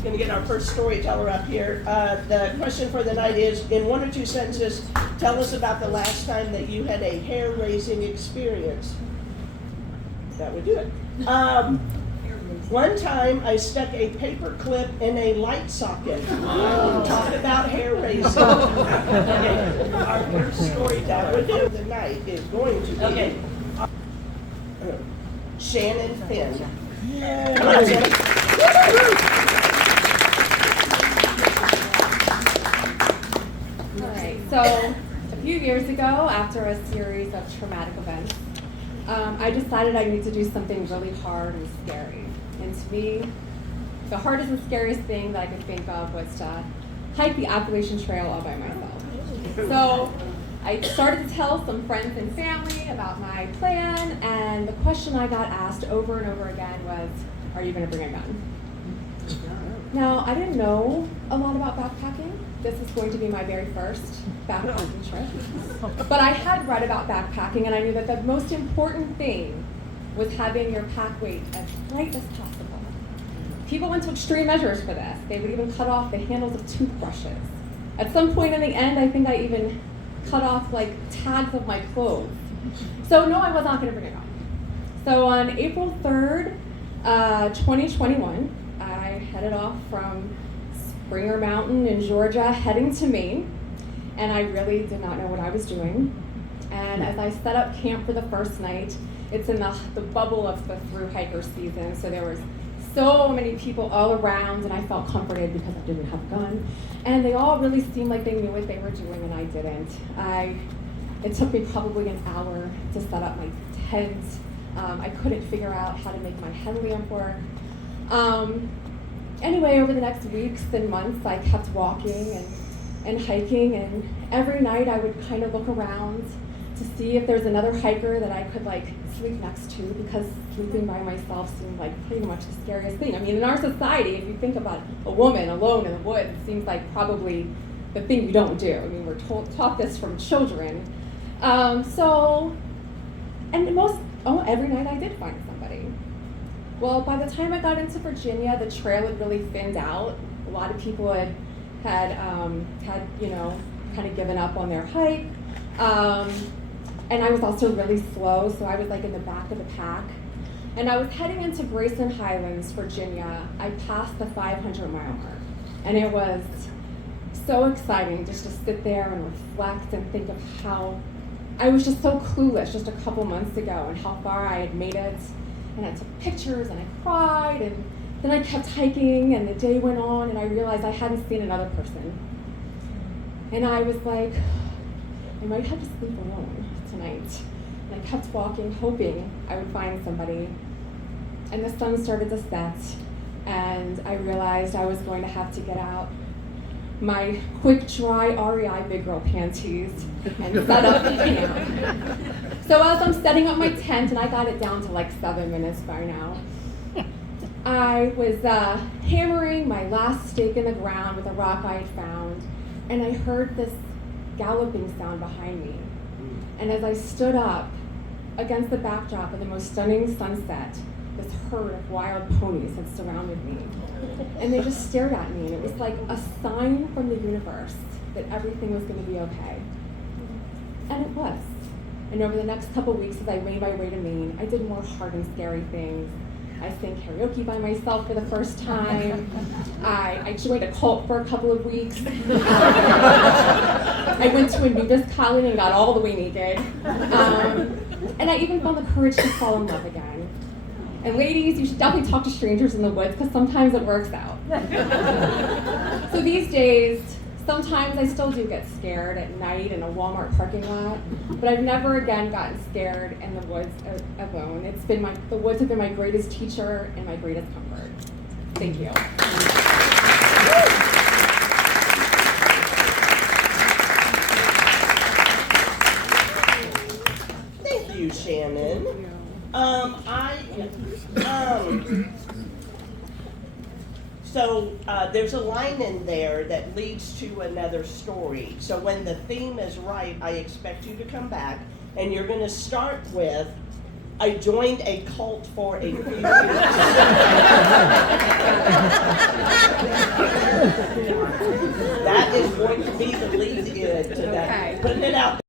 going to get our first storyteller up here. The question for the night is, in one or two sentences, tell us about the last time that you had a hair-raising experience. That would do it. One time I stuck a paper clip in a light socket. Talk about hair raising. Okay. Our first storyteller of the night is going to be Shannon Finn. Come on, Shannon. All right, so a few years ago, after a series of traumatic events, I decided I need to do something really hard and scary. And to me, the hardest and scariest thing that I could think of was to hike the Appalachian Trail all by myself. So I started to tell some friends and family about my plan, and the question I got asked over and over again was, are you going to bring a gun? Now, I didn't know a lot about backpacking. This is going to be my very first backpacking trip. But I had read about backpacking, and I knew that the most important thing was having your pack weight as light as possible. People went to extreme measures for this. They would even cut off the handles of toothbrushes. At some point in the end, I think I even cut off like tags of my clothes. So no, I was not going to bring a gun. So on April 3rd, 2021, I headed off from Springer Mountain in Georgia, heading to Maine, and I really did not know what I was doing. And as I set up camp for the first night, it's in the bubble of the thru hiker season, so there was so many people all around, and I felt comforted because I didn't have a gun. And they all really seemed like they knew what they were doing, and I didn't. It took me probably an hour to set up my tent. I couldn't figure out how to make my headlamp work. Anyway, over the next weeks and months, I kept walking and hiking, and every night I would kind of look around to see if there's another hiker that I could like sleep next to, because sleeping by myself seemed like pretty much the scariest thing. I mean, in our society, if you think about a woman alone in the woods, it seems like probably the thing you don't do. I mean, we're taught this from children. Every night I did find somebody. Well, by the time I got into Virginia, the trail had really thinned out. A lot of people had kind of given up on their hike. And I was also really slow, so I was like in the back of the pack. And I was heading into Grayson Highlands, Virginia. I passed the 500-mile mark. And it was so exciting just to sit there and reflect and think of how I was just so clueless just a couple months ago and how far I had made it. And I took pictures and I cried, and then I kept hiking, and the day went on, and I realized I hadn't seen another person. And I was like, I might have to sleep alone tonight. And I kept walking, hoping I would find somebody. And the sun started to set, and I realized I was going to have to get out my quick dry REI big girl panties and set up the camp. So as I'm setting up my tent, and I got it down to like 7 minutes by now, I was hammering my last stake in the ground with a rock I had found, and I heard this galloping sound behind me. And as I stood up against the backdrop of the most stunning sunset, this herd of wild ponies had surrounded me. And they just stared at me, and it was like a sign from the universe that everything was going to be okay. And it was. And over the next couple weeks, as I made my way to Maine, I did more hard and scary things. I sang karaoke by myself for the first time. I joined a cult for a couple of weeks. I went to a nudist colony and got all the way naked. And I even found the courage to fall in love again. And ladies, you should definitely talk to strangers in the woods, because sometimes it works out. So these days, sometimes I still do get scared at night in a Walmart parking lot, but I've never again gotten scared in the woods alone. The woods have been my greatest teacher and my greatest comfort. Thank you. Thank you, Shannon. So there's a line in there that leads to another story. So when the theme is right, I expect you to come back, and you're going to start with, I joined a cult for a few years. That is going to be the lead in to that. Okay. Putting it out